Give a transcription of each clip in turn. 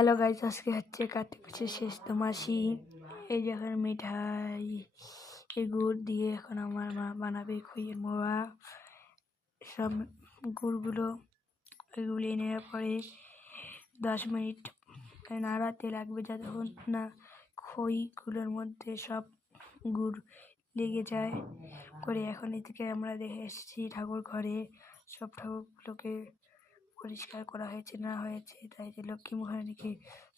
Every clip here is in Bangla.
হ্যালো গাইস, আজকে হচ্ছে কার্তিক মাসের শেষ মাসি। এই যে এখন মিঠাই এই গুড় দিয়ে এখন আমার মা বানাবে খইয়ের মোয়া। সব গুড়গুলো গুলিয়ে নেওয়ার পরে 10 মিনিট নাড়াতে লাগবে যতক্ষণ না খইগুলোর মধ্যে সব গুড় লেগে যায় করে। এখন এদিকে আমরা দেখে এসেছি ঠাকুর ঘরে সব ঠাকুরগুলোকে পরিষ্কার করা হয়েছে না হয়েছে, তাই যে লক্ষ্মী মহারানীকে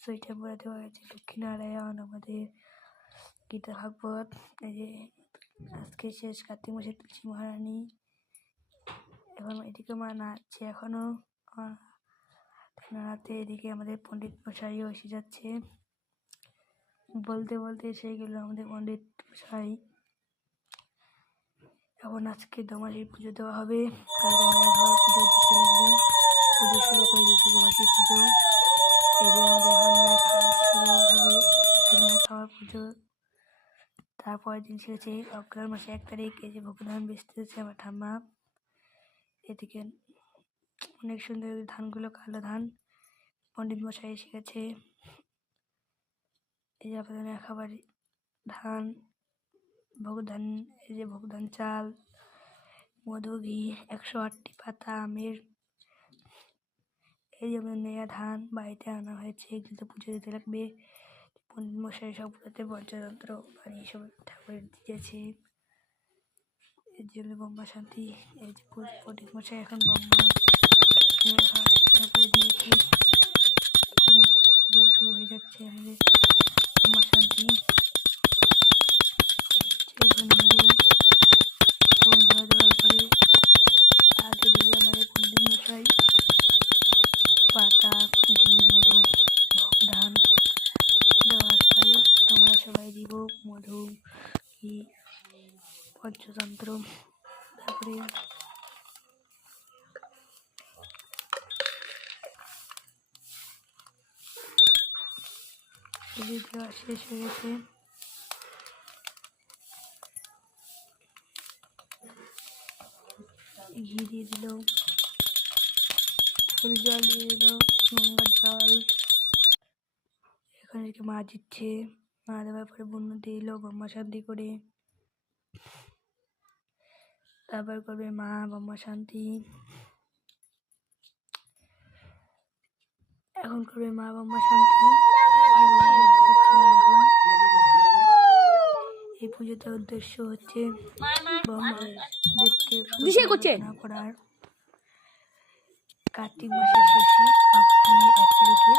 সোয়েটার পরে দেওয়া হয়েছে। লক্ষ্মীনারায়ণ আমাদের গীতা ভাগবত। এই যে আজকে শেষ কার্তিক মাসের তুলসী মহারানী। এখন এদিকে মা নাচছে এখনো নাড়াতে। এদিকে আমাদের পণ্ডিত মশাইও এসে যাচ্ছে। বলতে বলতে এসে গেল আমাদের পণ্ডিত মশাই। এখন আজকে দমাসির পুজো দেওয়া হবে, কালকে নয়া খাওয়ার পুজো দিতে লাগবে। পুজো শুরু করে দিয়েছে দমাসির পুজো। এই যে আমাদের এখন নয়া খাওয়া শুরু হবে, নয়া খাওয়ার পুজো। তারপরের দিন ছেড়েছে অগ্রহায়ণ মাসে 1 তারিখ। এই যে ভোগধান বেচতে হচ্ছে আমার ঠাম্মা। এদিকে অনেক সুন্দর ধানগুলো কালো ধান। পণ্ডিত মশাই এসে গেছে। এই যে আপনাদের নয়া খাবার ধান, ভোগধান, এই যে ভোগধান চাল, মধু, ঘি, 108টি পাতা আমের। এই যেমন নেয়া ধান বাড়িতে আনা হয়েছে, এগুলো পুজো দিতে লাগবে। পণ্ডিত মশাই সবগুলোতে পঞ্চতন্ত্র বানিয়ে সব ঠাকুরের দিয়েছে। এর জন্য বোম্বা শান্তি। এই যে পণ্ডিত মশাই এখন বোম্বা করে দিয়েছে। এখন পুজো শুরু হয়ে যাচ্ছে আমাদের বোম্বা শান্তি। এখন আমাদের ফোন ধরা দেওয়ার পরে আগে দিয়ে আমাদের পণ্ডিত মশাই পাতা, ঘি, মধু, ধান দেওয়ার পরে আমরা সবাই দিব মধু, ঘি, পঞ্চতন্ত্র। তারপরে দেওয়া শেষ হয়ে গেছে। ঘি দিয়ে দিল, ফুল জল দিয়ে দিল, গঙ্গার জল। এখন এদিকে মা দিচ্ছে, মা দেওয়ার পরে বন্য দিয়ে এলো বোম্বা শান্তি করে। তারপর করবে মা বোম্বা শান্তি। এখন করবে মা বোম্বা শান্তি। এই পুজোতে উদ্দেশ্য হচ্ছে দেবকে না করার। কার্তিক মাসের শেষে অগ্রহায়ণের 1 তারিখে